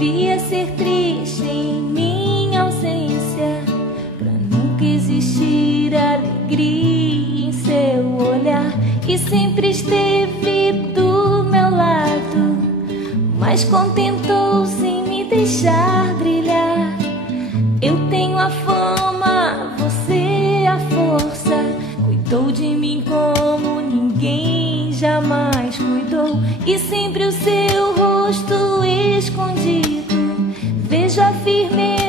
devia ser triste em minha ausência, pra nunca existir alegria em seu olhar, que sempre esteve do meu lado, mas contentou-se em me deixar brilhar. Eu tenho a fama, você a força, cuidou de mim como ninguém jamais cuidou, e sempre o seu rosto escondido vejo a firmeza